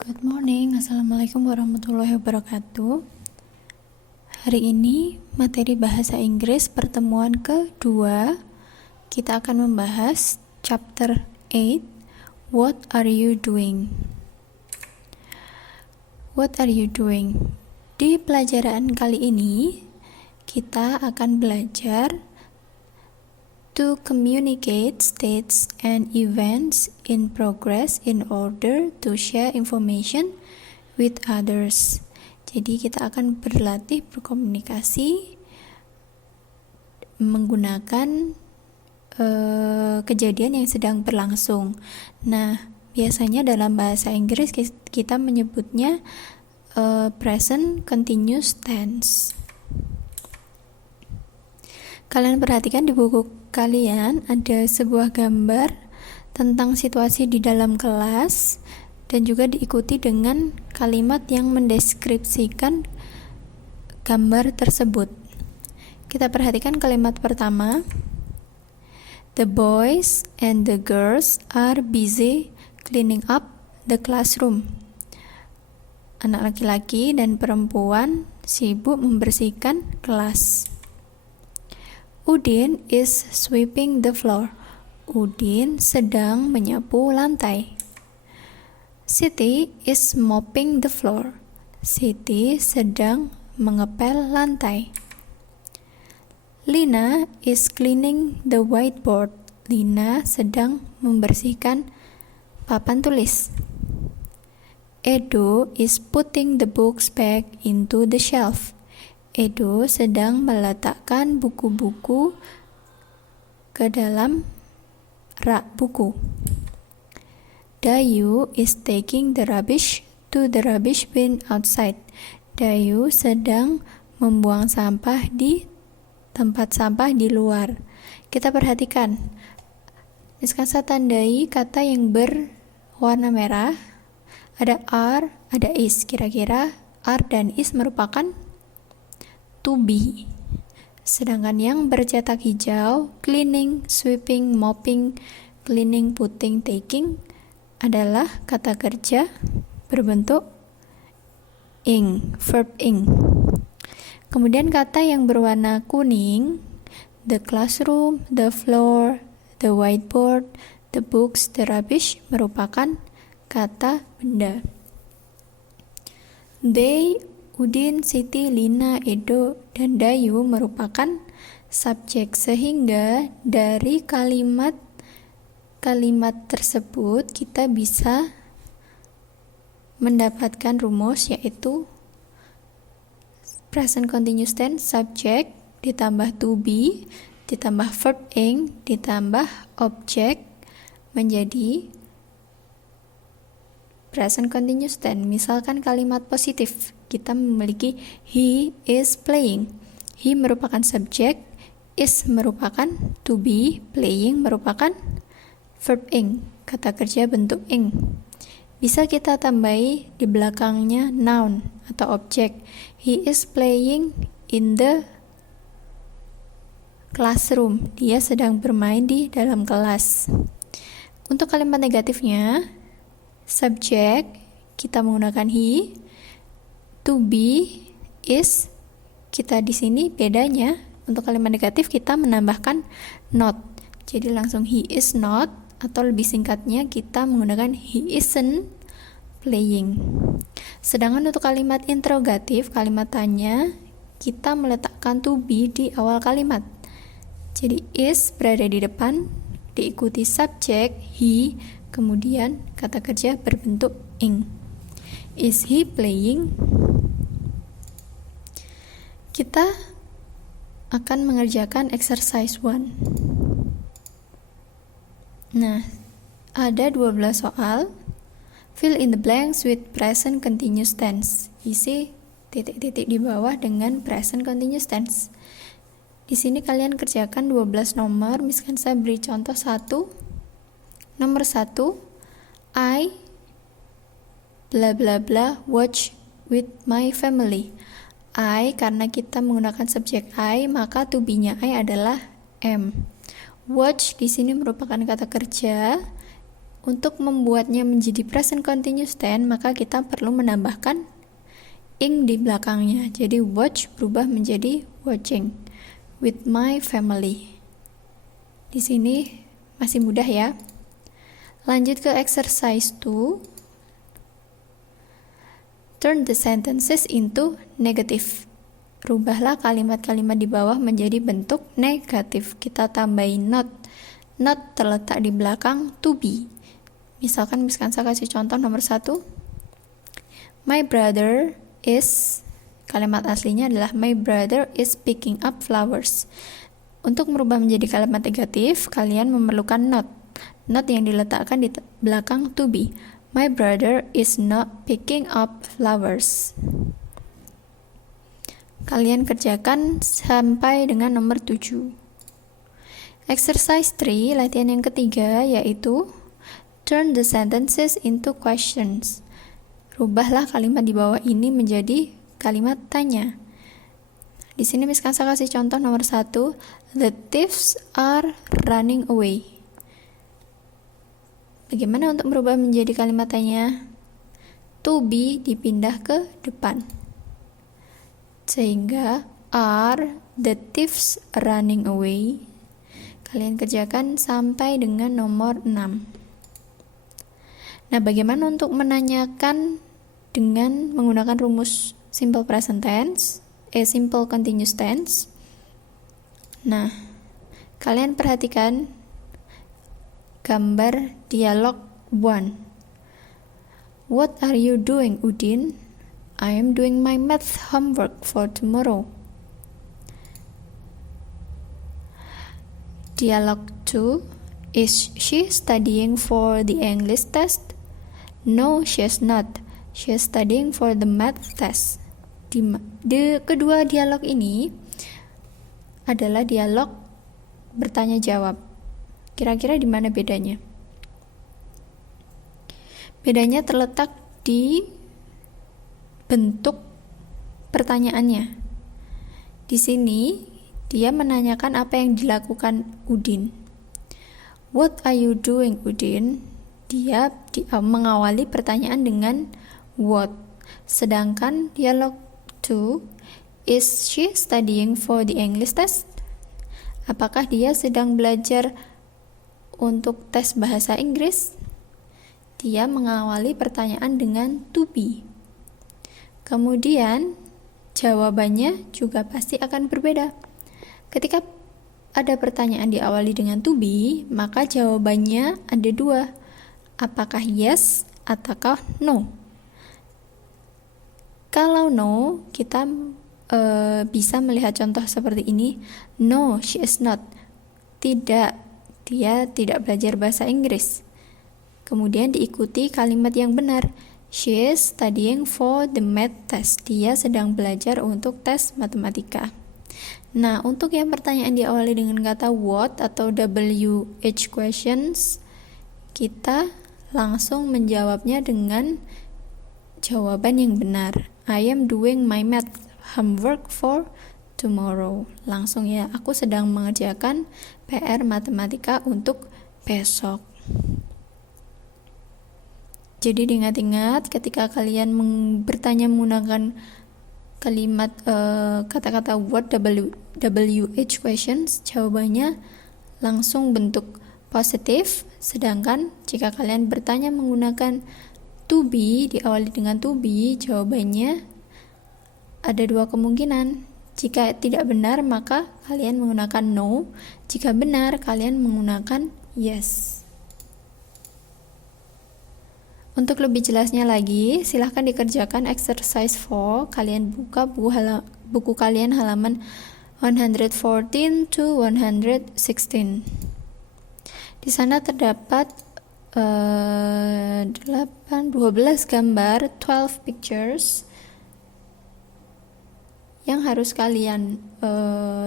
Good morning, Assalamualaikum warahmatullahi wabarakatuh. Hari ini materi bahasa Inggris pertemuan kedua. Kita akan membahas chapter 8, What are you doing? What are you doing? Di pelajaran kali ini kita akan belajar to communicate states and events in progress in order to share information with others. Jadi kita akan berlatih berkomunikasi menggunakan kejadian yang sedang berlangsung. Nah, biasanya dalam bahasa Inggris kita menyebutnya present continuous tense. Kalian perhatikan di buku kalian ada sebuah gambar tentang situasi di dalam kelas dan juga diikuti dengan kalimat yang mendeskripsikan gambar tersebut. Kita perhatikan kalimat pertama. The boys and the girls are busy cleaning up the classroom. Anak laki-laki dan perempuan sibuk membersihkan kelas. Udin is sweeping the floor. Udin sedang menyapu lantai. Siti is mopping the floor. Siti sedang mengepel lantai. Lina is cleaning the whiteboard. Lina sedang membersihkan papan tulis. Edo is putting the books back into the shelf. Edo sedang meletakkan buku-buku ke dalam rak buku. Dayu is taking the rubbish to the rubbish bin outside. Dayu sedang membuang sampah di tempat sampah di luar. Kita perhatikan. Misalkan saya tandai kata yang berwarna merah. Ada are, ada is. Kira-kira are dan is merupakan to be. Sedangkan yang bercetak hijau, cleaning, sweeping, mopping, cleaning, putting, taking adalah kata kerja berbentuk ing, verb ing. Kemudian kata yang berwarna kuning, the classroom, the floor, the whiteboard, the books, the rubbish merupakan kata benda. They, Udin, Siti, Lina, Edo, dan Dayu merupakan subjek, sehingga dari kalimat tersebut kita bisa mendapatkan rumus, yaitu present continuous tense subject ditambah to be ditambah verb ing ditambah object menjadi present continuous tense. Misalkan kalimat positif, kita memiliki he is playing. He merupakan subjek, is merupakan to be, playing merupakan verb ing, kata kerja bentuk ing. Bisa kita tambahi di belakangnya noun atau objek. He is playing in the classroom. Dia sedang bermain di dalam kelas. Untuk kalimat negatifnya, subjek kita menggunakan he, to be, is. Kita di sini bedanya untuk kalimat negatif kita menambahkan not. Jadi langsung he is not, atau lebih singkatnya kita menggunakan he isn't playing. Sedangkan untuk kalimat interrogatif, kalimat tanya, kita meletakkan to be di awal kalimat. Jadi is berada di depan, diikuti subjek he, kemudian kata kerja berbentuk ing. Is he playing? Kita akan mengerjakan exercise 1. Nah, ada 12 soal. Fill in the blanks with present continuous tense. Isi titik-titik di bawah dengan present continuous tense. Di sini kalian kerjakan 12 nomor. Misalkan saya beri contoh 1. Nomor 1, I bla bla bla watch with my family. I, karena kita menggunakan subjek I, maka to be-nya I adalah am. Watch di sini merupakan kata kerja Untuk membuatnya menjadi present continuous tense, maka kita perlu menambahkan ing di belakangnya. Jadi watch berubah menjadi watching with my family. Di sini masih mudah ya. Lanjut ke exercise 2. Turn the sentences into negative. Rubahlah kalimat-kalimat di bawah menjadi bentuk negatif. Kita tambahin not. Not terletak di belakang to be. Misalkan saya kasih contoh nomor 1. My brother is, kalimat aslinya adalah my brother is picking up flowers. Untuk merubah menjadi kalimat negatif, kalian memerlukan not. Not yang diletakkan di belakang to be. My brother is not picking up flowers. Kalian kerjakan sampai dengan nomor 7. Exercise 3, latihan yang ketiga, yaitu turn the sentences into questions. Rubahlah kalimat di bawah ini menjadi kalimat tanya. Di sini Miss Kansa kasih contoh nomor 1. The thieves are running away. Bagaimana untuk merubah menjadi kalimat tanya? To be dipindah ke depan. Sehingga are the thieves running away. Kalian kerjakan sampai dengan nomor 6. Nah, bagaimana untuk menanyakan dengan menggunakan rumus simple present tense, simple continuous tense? Nah, kalian perhatikan gambar dialog 1. What are you doing, Udin? I am doing my math homework for tomorrow. Dialog 2. Is she studying for the English test? No, she is not. She is studying for the math test. Kedua dialog ini adalah dialog bertanya jawab. Kira-kira di mana bedanya? Bedanya terletak di bentuk pertanyaannya. Di sini dia menanyakan apa yang dilakukan Udin. What are you doing, Udin? Dia mengawali pertanyaan dengan what. Sedangkan dialog 2, is she studying for the English test? Apakah dia sedang belajar untuk tes bahasa Inggris? Dia mengawali pertanyaan dengan to be. Kemudian jawabannya juga pasti akan berbeda. Ketika ada pertanyaan diawali dengan to be, maka jawabannya ada 2. Apakah yes ataukah no? Kalau no, kita bisa melihat contoh seperti ini. No, she is not. Tidak, dia tidak belajar bahasa Inggris. Kemudian diikuti kalimat yang benar. She is studying for the math test. Dia sedang belajar untuk tes matematika. Nah, untuk yang pertanyaan diawali dengan kata what atau WH questions, kita langsung menjawabnya dengan jawaban yang benar. I am doing my math homework for tomorrow. Langsung ya, aku sedang mengerjakan PR matematika untuk besok. Jadi diingat-ingat ketika kalian bertanya menggunakan kalimat kata-kata what WH questions, jawabannya langsung bentuk positif. Sedangkan jika kalian bertanya menggunakan to be, diawali dengan to be, jawabannya ada 2 kemungkinan. Jika tidak benar, maka kalian menggunakan no. Jika benar, kalian menggunakan yes. Untuk lebih jelasnya lagi, silahkan dikerjakan exercise 4. Kalian buka buku kalian halaman 114 to 116. Di sana terdapat 12 gambar, 12 pictures yang harus kalian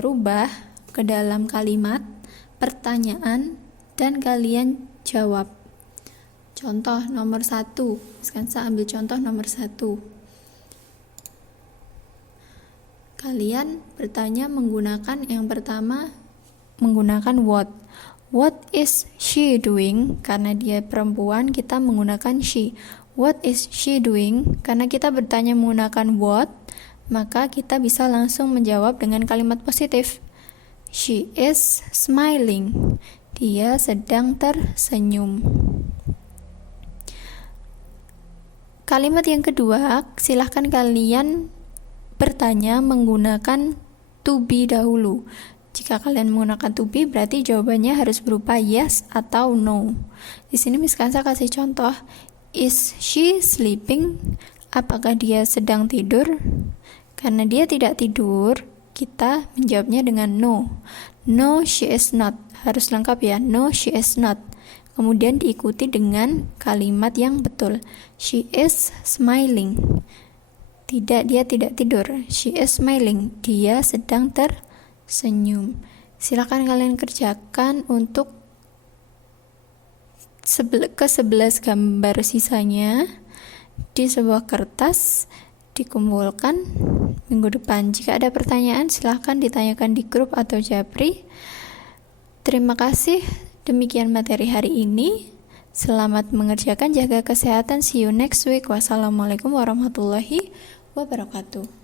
rubah ke dalam kalimat, pertanyaan, dan kalian jawab. Contoh nomor 1, sekarang saya ambil contoh nomor 1. Kalian bertanya menggunakan yang pertama, menggunakan what. What is she doing? Karena dia perempuan, kita menggunakan she. What is she doing? Karena kita bertanya menggunakan what, maka kita bisa langsung menjawab dengan kalimat positif. She is smiling. Dia sedang tersenyum. Kalimat yang kedua, silahkan kalian bertanya menggunakan to be dahulu. Jika kalian menggunakan to be, berarti jawabannya harus berupa yes atau no. Di sini Miss Kansa kasih contoh, is she sleeping? Apakah dia sedang tidur? Karena dia tidak tidur, kita menjawabnya dengan no. No, she is not. Harus lengkap ya, no, she is not. Kemudian diikuti dengan kalimat yang betul. She is smiling. Tidak, dia tidak tidur. She is smiling. Dia sedang tersenyum. Silakan kalian kerjakan untuk ke-11 gambar sisanya di sebuah kertas, dikumpulkan minggu depan. Jika ada pertanyaan, silahkan ditanyakan di grup atau japri. Terima kasih. Demikian materi hari ini. Selamat mengerjakan, jaga kesehatan. See you next week. Wassalamualaikum warahmatullahi wabarakatuh.